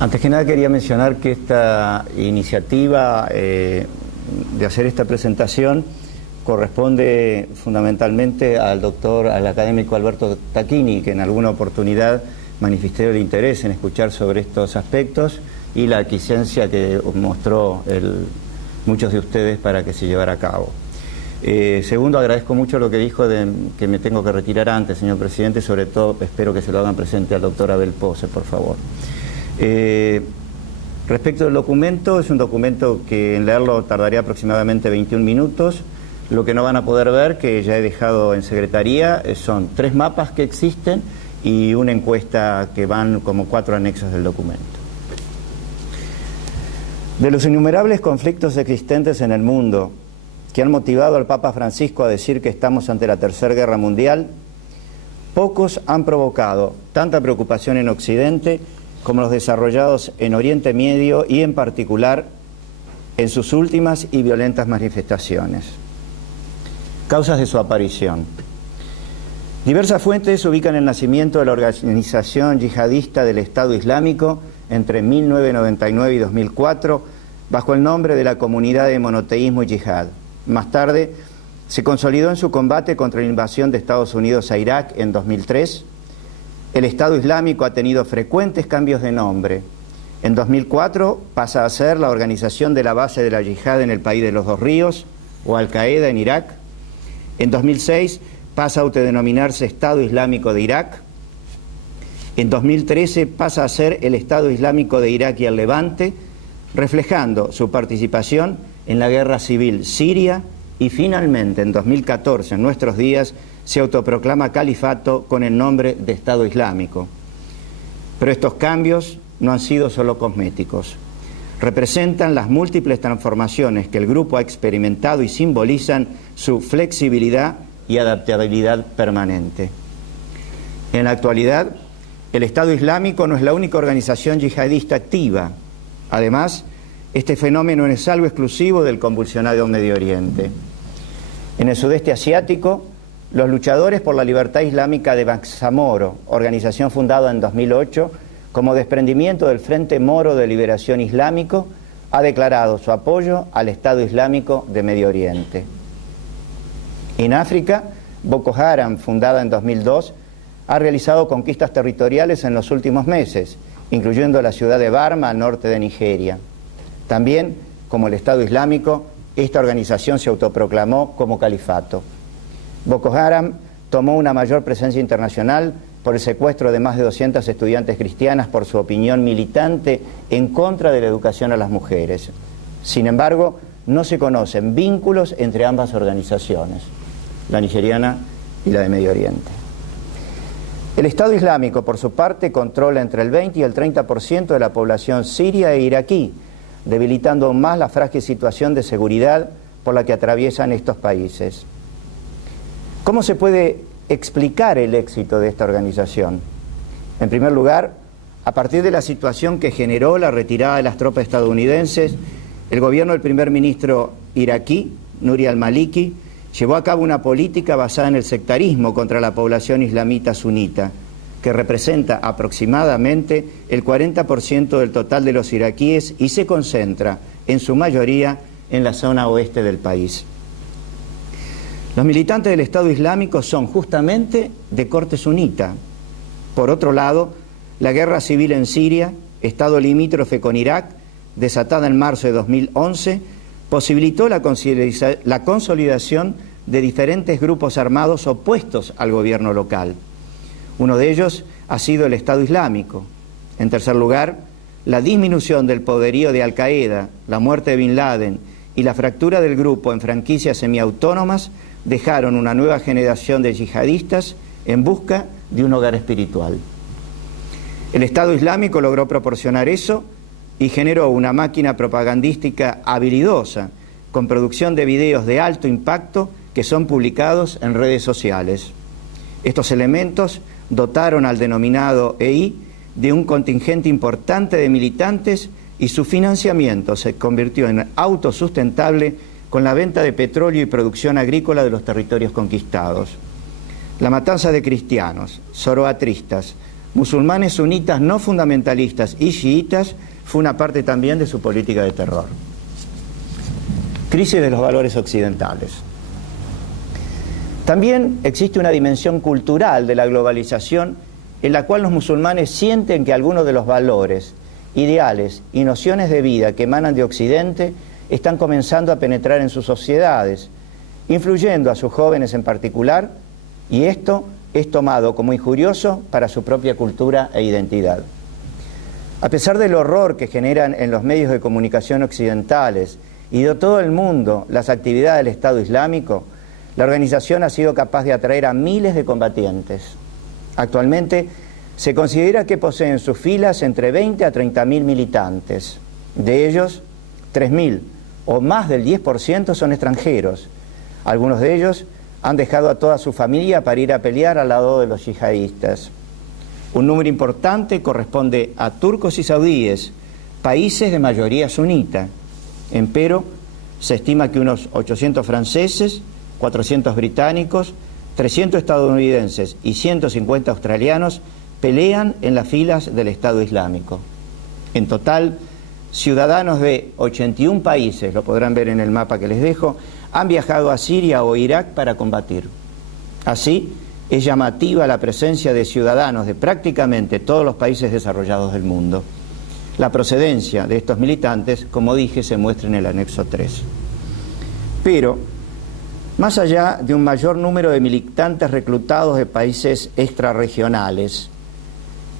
Antes que nada quería mencionar que esta iniciativa de hacer esta presentación corresponde fundamentalmente al académico Alberto Tacchini, que en alguna oportunidad manifestó el interés en escuchar sobre estos aspectos y la aquiescencia que mostró muchos de ustedes para que se llevara a cabo. Segundo, agradezco mucho lo que dijo de que me tengo que retirar antes, señor presidente, sobre todo espero que se lo hagan presente al doctor Abel Pose, por favor. Respecto del documento, es un documento que en leerlo tardaría aproximadamente 21 minutos. Lo que no van a poder ver, que ya he dejado en secretaría, son 3 mapas que existen y una encuesta que van como 4 anexos del documento. De los innumerables conflictos existentes en el mundo que han motivado al Papa Francisco a decir que estamos ante la Tercera Guerra Mundial, pocos han provocado tanta preocupación en Occidente como los desarrollados en Oriente Medio y en particular en sus últimas y violentas manifestaciones. Causas de su aparición. Diversas fuentes ubican el nacimiento de la organización yihadista del Estado Islámico entre 1999 y 2004 bajo el nombre de la Comunidad de Monoteísmo y Yihad. Más tarde se consolidó en su combate contra la invasión de Estados Unidos a Irak en 2003. El Estado Islámico ha tenido frecuentes cambios de nombre. En 2004 pasa a ser la Organización de la Base de la Yihad en el País de los Dos Ríos, o Al-Qaeda en Irak. En 2006 pasa a autodenominarse Estado Islámico de Irak. En 2013 pasa a ser el Estado Islámico de Irak y el Levante, reflejando su participación en la guerra civil siria, y finalmente en 2014, en nuestros días, se autoproclama califato con el nombre de Estado Islámico. Pero estos cambios no han sido solo cosméticos. Representan las múltiples transformaciones que el grupo ha experimentado y simbolizan su flexibilidad y adaptabilidad permanente. En la actualidad, el Estado Islámico no es la única organización yihadista activa. Además, este fenómeno no es algo exclusivo del convulsionado Medio Oriente. En el sudeste asiático, los luchadores por la libertad islámica de Bangsamoro, organización fundada en 2008 como desprendimiento del Frente Moro de Liberación Islámico, ha declarado su apoyo al Estado Islámico de Medio Oriente. En África, Boko Haram, fundada en 2002, ha realizado conquistas territoriales en los últimos meses, incluyendo la ciudad de Barma, al norte de Nigeria. También, como el Estado Islámico, esta organización se autoproclamó como califato. Boko Haram tomó una mayor presencia internacional por el secuestro de más de 200 estudiantes cristianas por su opinión militante en contra de la educación a las mujeres. Sin embargo, no se conocen vínculos entre ambas organizaciones, la nigeriana y la de Medio Oriente. El Estado Islámico, por su parte, controla entre el 20 y el 30% de la población siria e iraquí, debilitando aún más la frágil situación de seguridad por la que atraviesan estos países. ¿Cómo se puede explicar el éxito de esta organización? En primer lugar, a partir de la situación que generó la retirada de las tropas estadounidenses, el gobierno del primer ministro iraquí, Nuri al-Maliki, llevó a cabo una política basada en el sectarismo contra la población islamita sunita, que representa aproximadamente el 40% del total de los iraquíes y se concentra, en su mayoría, en la zona oeste del país. Los militantes del Estado Islámico son justamente de corte sunita. Por otro lado, la guerra civil en Siria, estado limítrofe con Irak, desatada en marzo de 2011, posibilitó la consolidación de diferentes grupos armados opuestos al gobierno local. Uno de ellos ha sido el Estado Islámico. En tercer lugar, la disminución del poderío de Al-Qaeda, la muerte de Bin Laden y la fractura del grupo en franquicias semiautónomas dejaron una nueva generación de yihadistas en busca de un hogar espiritual. El Estado Islámico logró proporcionar eso y generó una máquina propagandística habilidosa, con producción de videos de alto impacto que son publicados en redes sociales. Estos elementos dotaron al denominado EI de un contingente importante de militantes y su financiamiento se convirtió en autosustentable con la venta de petróleo y producción agrícola de los territorios conquistados. La matanza de cristianos, zoroastristas, musulmanes sunitas no fundamentalistas y chiitas, fue una parte también de su política de terror. Crisis de los valores occidentales. También existe una dimensión cultural de la globalización en la cual los musulmanes sienten que algunos de los valores, ideales y nociones de vida que emanan de Occidente están comenzando a penetrar en sus sociedades, influyendo a sus jóvenes en particular, y esto es tomado como injurioso para su propia cultura e identidad. A pesar del horror que generan en los medios de comunicación occidentales y de todo el mundo las actividades del Estado Islámico, la organización ha sido capaz de atraer a miles de combatientes. Actualmente se considera que posee en sus filas entre 20 a 30.000 militantes. De ellos, 3.000 o más del 10% son extranjeros. Algunos de ellos han dejado a toda su familia para ir a pelear al lado de los yihadistas. Un número importante corresponde a turcos y saudíes, países de mayoría sunita. Empero, se estima que unos 800 franceses, 400 británicos, 300 estadounidenses y 150 australianos pelean en las filas del Estado Islámico. En total, ciudadanos de 81 países, lo podrán ver en el mapa que les dejo, han viajado a Siria o Irak para combatir. Así, es llamativa la presencia de ciudadanos de prácticamente todos los países desarrollados del mundo. La procedencia de estos militantes, como dije, se muestra en el anexo 3. Pero, más allá de un mayor número de militantes reclutados de países extrarregionales,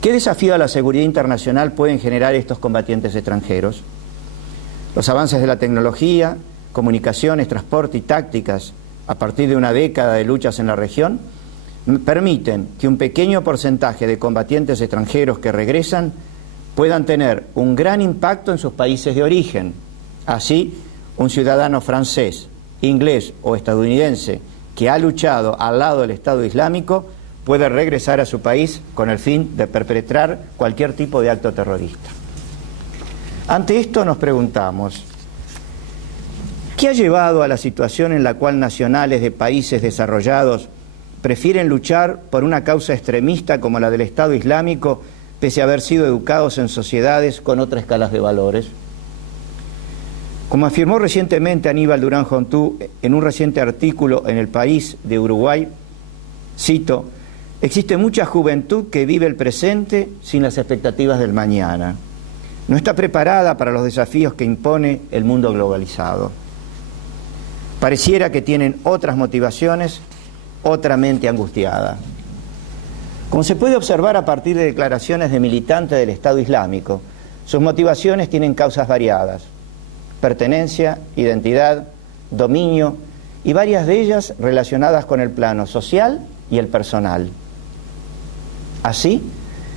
¿qué desafío a la seguridad internacional pueden generar estos combatientes extranjeros? Los avances de la tecnología, comunicaciones, transporte y tácticas, a partir de una década de luchas en la región, permiten que un pequeño porcentaje de combatientes extranjeros que regresan puedan tener un gran impacto en sus países de origen. Así, un ciudadano francés, inglés o estadounidense que ha luchado al lado del Estado Islámico puede regresar a su país con el fin de perpetrar cualquier tipo de acto terrorista. Ante esto nos preguntamos, ¿qué ha llevado a la situación en la cual nacionales de países desarrollados prefieren luchar por una causa extremista como la del Estado Islámico, pese a haber sido educados en sociedades con otras escalas de valores? Como afirmó recientemente Aníbal Durán Jontú en un reciente artículo en El País de Uruguay, cito, existe mucha juventud que vive el presente sin las expectativas del mañana. No está preparada para los desafíos que impone el mundo globalizado. Pareciera que tienen otras motivaciones, otra mente angustiada. Como se puede observar a partir de declaraciones de militantes del Estado Islámico, sus motivaciones tienen causas variadas: pertenencia, identidad, dominio, y varias de ellas relacionadas con el plano social y el personal. Así,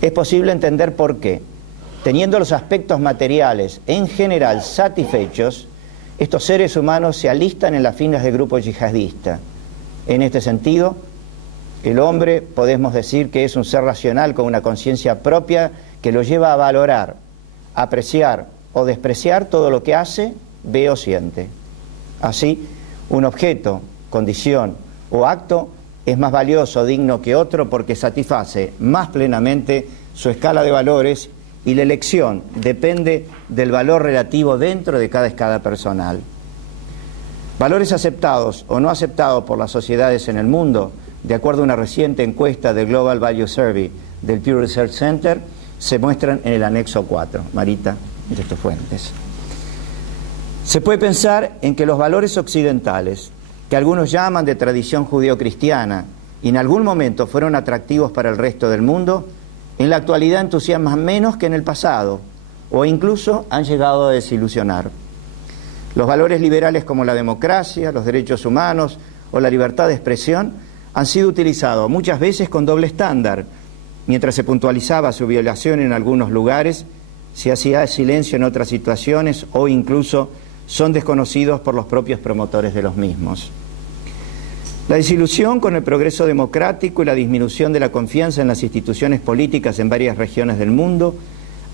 es posible entender por qué, teniendo los aspectos materiales en general satisfechos, estos seres humanos se alistan en las filas de grupos yihadistas. En este sentido, el hombre podemos decir que es un ser racional con una conciencia propia que lo lleva a valorar, apreciar o despreciar todo lo que hace, ve o siente. Así, un objeto, condición o acto es más valioso o digno que otro porque satisface más plenamente su escala de valores y la elección depende del valor relativo dentro de cada escala personal. Valores aceptados o no aceptados por las sociedades en el mundo, de acuerdo a una reciente encuesta del Global Value Survey del Pew Research Center, se muestran en el anexo 4. Marita, de tus fuentes. Se puede pensar en que los valores occidentales, que algunos llaman de tradición judeo-cristiana y en algún momento fueron atractivos para el resto del mundo, en la actualidad entusiasman menos que en el pasado, o incluso han llegado a desilusionar. Los valores liberales como la democracia, los derechos humanos o la libertad de expresión han sido utilizados muchas veces con doble estándar. Mientras se puntualizaba su violación en algunos lugares, se hacía silencio en otras situaciones o incluso son desconocidos por los propios promotores de los mismos. La desilusión con el progreso democrático y la disminución de la confianza en las instituciones políticas en varias regiones del mundo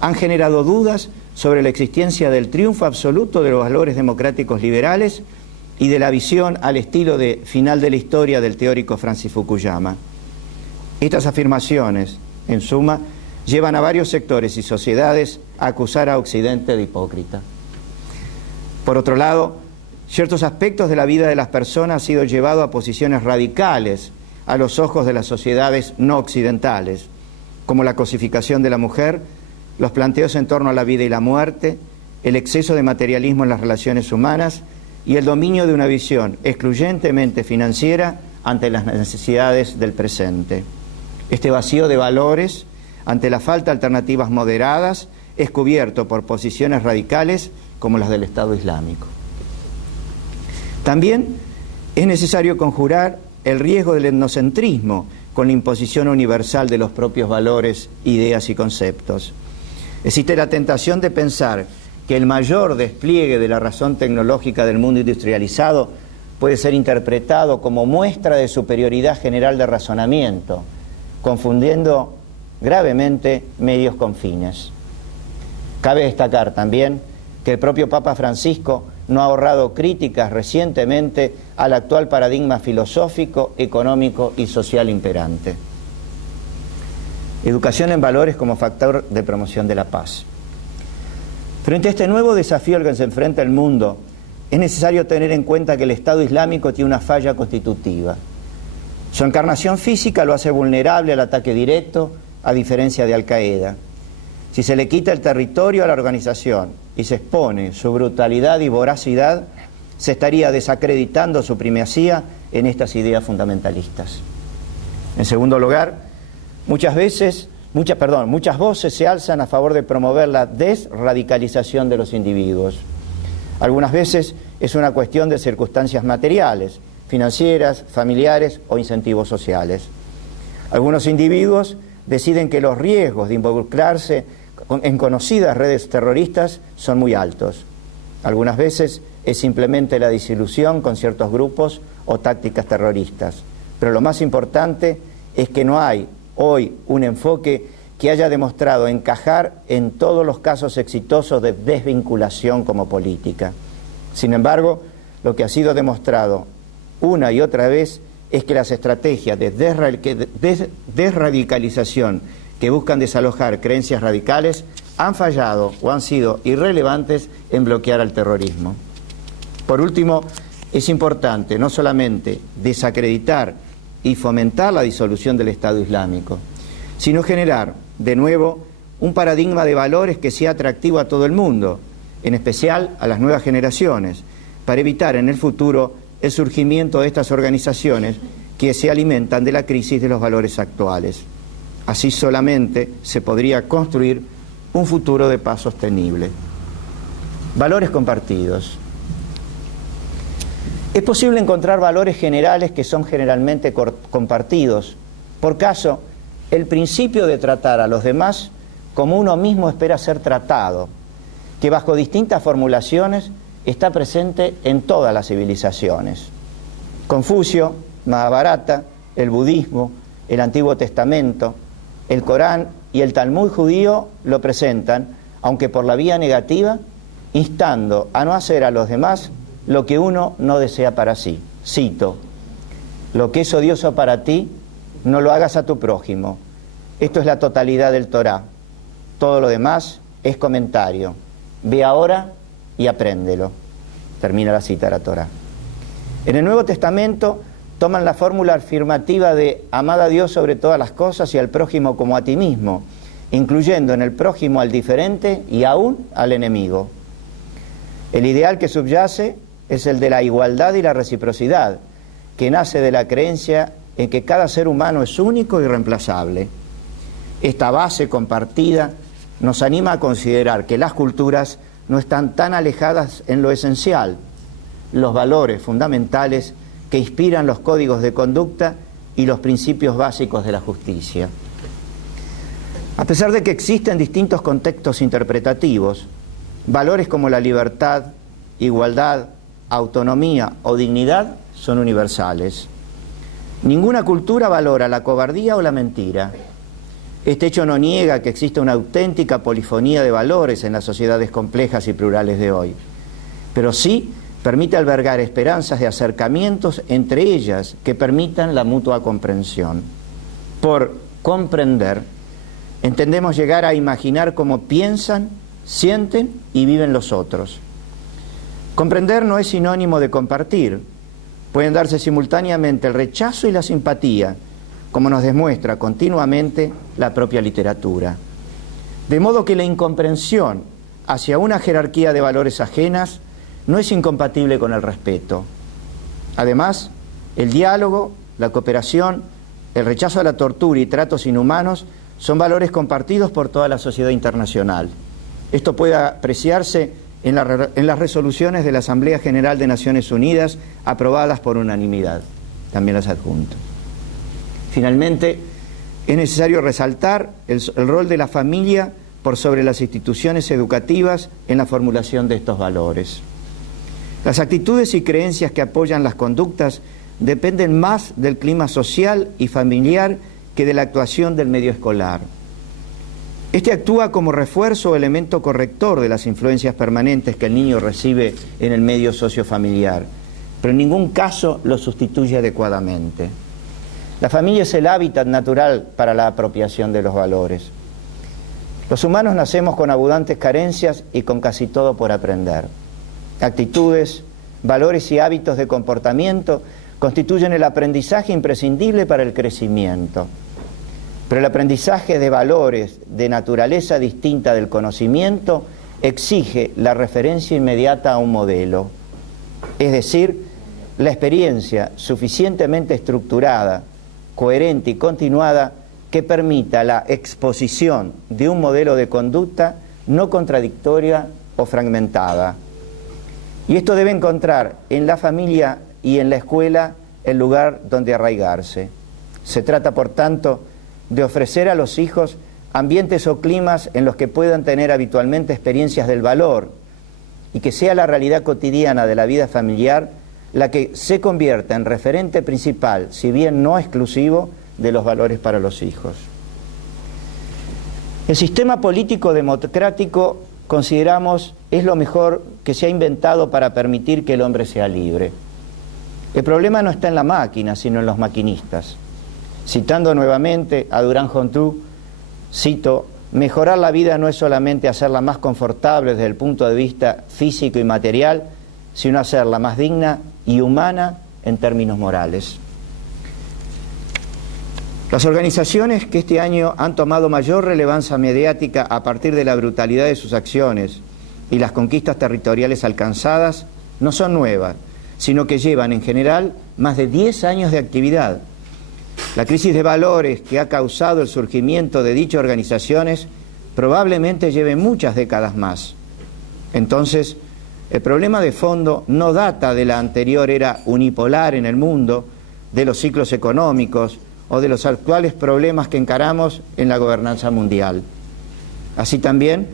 han generado dudas sobre la existencia del triunfo absoluto de los valores democráticos liberales y de la visión al estilo de final de la historia del teórico Francis Fukuyama. Estas afirmaciones en suma, llevan a varios sectores y sociedades a acusar a Occidente de hipócrita. Por otro lado, ciertos aspectos de la vida de las personas han sido llevados a posiciones radicales a los ojos de las sociedades no occidentales, como la cosificación de la mujer, los planteos en torno a la vida y la muerte, el exceso de materialismo en las relaciones humanas y el dominio de una visión excluyentemente financiera ante las necesidades del presente. Este vacío de valores, ante la falta de alternativas moderadas, es cubierto por posiciones radicales como las del Estado Islámico. También es necesario conjurar el riesgo del etnocentrismo con la imposición universal de los propios valores, ideas y conceptos. Existe la tentación de pensar que el mayor despliegue de la razón tecnológica del mundo industrializado puede ser interpretado como muestra de superioridad general de razonamiento, confundiendo gravemente medios con fines. Cabe destacar también que el propio Papa Francisco no ha ahorrado críticas recientemente al actual paradigma filosófico, económico y social imperante. Educación en valores como factor de promoción de la paz. Frente a este nuevo desafío al que se enfrenta el mundo, es necesario tener en cuenta que el Estado Islámico tiene una falla constitutiva. Su encarnación física lo hace vulnerable al ataque directo, a diferencia de Al-Qaeda. Si se le quita el territorio a la organización y se expone su brutalidad y voracidad, se estaría desacreditando su primacía en estas ideas fundamentalistas. En segundo lugar, muchas voces se alzan a favor de promover la desradicalización de los individuos. Algunas veces es una cuestión de circunstancias materiales, financieras, familiares o incentivos sociales. Algunos individuos deciden que los riesgos de involucrarse en conocidas redes terroristas son muy altos. Algunas veces es simplemente la desilusión con ciertos grupos o tácticas terroristas. Pero lo más importante es que no hay hoy un enfoque que haya demostrado encajar en todos los casos exitosos de desvinculación como política. Sin embargo, lo que ha sido demostrado una y otra vez es que las estrategias de desradicalización que buscan desalojar creencias radicales han fallado o han sido irrelevantes en bloquear al terrorismo. Por último, es importante no solamente desacreditar y fomentar la disolución del Estado Islámico, sino generar, de nuevo, un paradigma de valores que sea atractivo a todo el mundo, en especial a las nuevas generaciones, para evitar en el futuro el surgimiento de estas organizaciones que se alimentan de la crisis de los valores actuales. Así solamente se podría construir un futuro de paz sostenible. Valores compartidos. Es posible encontrar valores generales que son generalmente compartidos. Por caso, el principio de tratar a los demás como uno mismo espera ser tratado, que bajo distintas formulaciones está presente en todas las civilizaciones. Confucio, Mahabharata, el budismo, el Antiguo Testamento, el Corán y el Talmud judío lo presentan, aunque por la vía negativa, instando a no hacer a los demás lo que uno no desea para sí. Cito: lo que es odioso para ti, no lo hagas a tu prójimo. Esto es la totalidad del Torá. Todo lo demás es comentario. Ve ahora y apréndelo. Termina la cita de la Torá. En el Nuevo Testamento toman la fórmula afirmativa de amad a Dios sobre todas las cosas y al prójimo como a ti mismo, incluyendo en el prójimo al diferente y aún al enemigo. El ideal que subyace es el de la igualdad y la reciprocidad, que nace de la creencia en que cada ser humano es único y irreemplazable. Esta base compartida nos anima a considerar que las culturas no están tan alejadas en lo esencial, los valores fundamentales que inspiran los códigos de conducta y los principios básicos de la justicia. A pesar de que existen distintos contextos interpretativos, valores como la libertad, igualdad, autonomía o dignidad son universales. Ninguna cultura valora la cobardía o la mentira. Este hecho no niega que exista una auténtica polifonía de valores en las sociedades complejas y plurales de hoy, pero sí permite albergar esperanzas de acercamientos entre ellas que permitan la mutua comprensión. Por comprender Entendemos llegar a imaginar cómo piensan, sienten y viven los otros. Comprender no es sinónimo de compartir. Pueden darse simultáneamente el rechazo y la simpatía, como nos demuestra continuamente la propia literatura. De modo que la incomprensión hacia una jerarquía de valores ajenas no es incompatible con el respeto. Además, el diálogo, la cooperación, el rechazo a la tortura y tratos inhumanos son valores compartidos por toda la sociedad internacional. Esto puede apreciarse en las resoluciones de la Asamblea General de Naciones Unidas aprobadas por unanimidad. También las adjunto. Finalmente, es necesario resaltar el rol de la familia por sobre las instituciones educativas en la formulación de estos valores. Las actitudes y creencias que apoyan las conductas dependen más del clima social y familiar que de la actuación del medio escolar. Este actúa como refuerzo o elemento corrector de las influencias permanentes que el niño recibe en el medio sociofamiliar, pero en ningún caso lo sustituye adecuadamente. La familia es el hábitat natural para la apropiación de los valores. Los humanos nacemos con abundantes carencias y con casi todo por aprender. Actitudes, valores y hábitos de comportamiento constituyen el aprendizaje imprescindible para el crecimiento. Pero el aprendizaje de valores de naturaleza distinta del conocimiento exige la referencia inmediata a un modelo, es decir, la experiencia suficientemente estructurada, coherente y continuada que permita la exposición de un modelo de conducta no contradictoria o fragmentada. Y esto debe encontrar en la familia y en la escuela el lugar donde arraigarse. Se trata, por tanto, de ofrecer a los hijos ambientes o climas en los que puedan tener habitualmente experiencias del valor y que sea la realidad cotidiana de la vida familiar la que se convierta en referente principal, si bien no exclusivo, de los valores para los hijos. El sistema político democrático, consideramos, es lo mejor que se ha inventado para permitir que el hombre sea libre. El problema no está en la máquina, sino en los maquinistas. Citando nuevamente a Durán Juntú, cito: mejorar la vida no es solamente hacerla más confortable desde el punto de vista físico y material, sino hacerla más digna y humana en términos morales. Las organizaciones que este año han tomado mayor relevancia mediática a partir de la brutalidad de sus acciones y las conquistas territoriales alcanzadas no son nuevas, sino que llevan en general más de 10 años de actividad. La crisis de valores que ha causado el surgimiento de dichas organizaciones probablemente lleve muchas décadas más. Entonces, el problema de fondo no data de la anterior era unipolar en el mundo, de los ciclos económicos o de los actuales problemas que encaramos en la gobernanza mundial. Así también,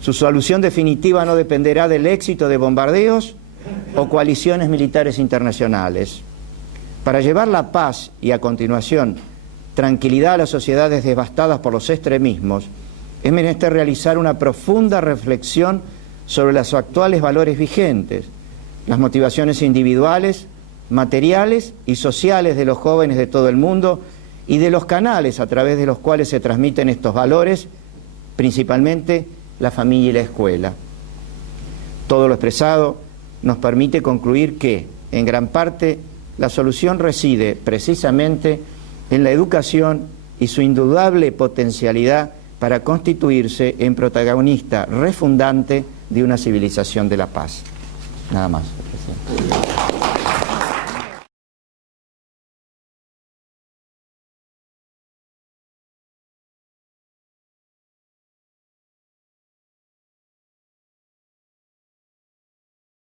su solución definitiva no dependerá del éxito de bombardeos o coaliciones militares internacionales. Para llevar la paz y, a continuación, tranquilidad a las sociedades devastadas por los extremismos, es menester realizar una profunda reflexión sobre los actuales valores vigentes, las motivaciones individuales, materiales y sociales de los jóvenes de todo el mundo y de los canales a través de los cuales se transmiten estos valores, principalmente la familia y la escuela. Todo lo expresado nos permite concluir que, en gran parte, la solución reside precisamente en la educación y su indudable potencialidad para constituirse en protagonista refundante de una civilización de la paz. Nada más, presidente.